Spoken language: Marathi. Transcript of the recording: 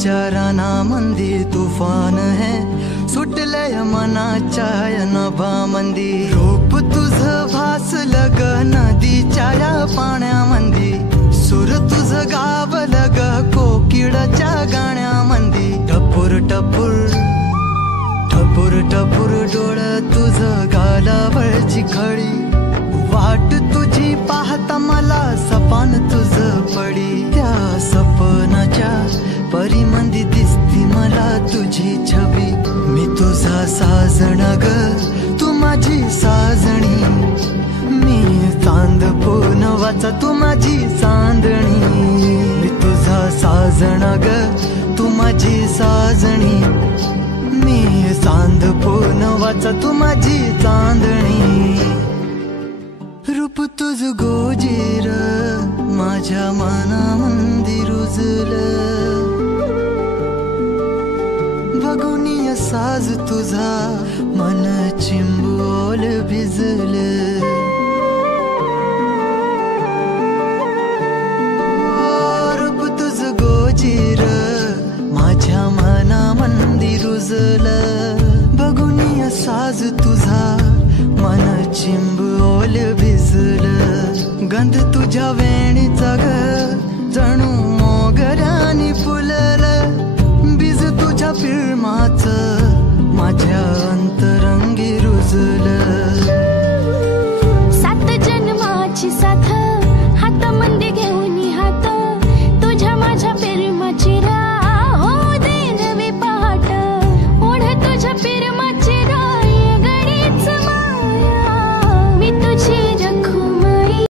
विचारांमध्ये तुफान है सुटलय मनाच्या नभामंदी रूप तुझं भासलं ग नदीच्या या पाण्यामंदी सूर तुझं गावलं ग कोकिळाच्या गाण्यामंदी टपूर टपूर टपूर टपूर डोळं तुझं गालावरची खळी वाट तुझी पाहता मला सपान तुझं पडी त्या सपनाच्या परिमंदी दिसती मला तुझी छबी मी तुझा साजण ग तू माझी साजणी मी चांद पूनवाचा तू माझी चांदणी मी तुझा साजण ग तू माझी साजणी मी चांद पूनवाचा तू माझी चांदणी रूप तुझ गोजीर माझ्या मनामंदी रुजलं बघुनिय साज तुझा मन चिंबोल भिजलं रूप तुझ गोजीर माझ्या मनामंदी रुजलं बघुनिय साज तुझा मन चिंबोल भिजलं गंध तुझ्या वेणीचा ग जणू मोगऱ्यानी फुललं बीज तुझ्या फिल्माचं माझ्या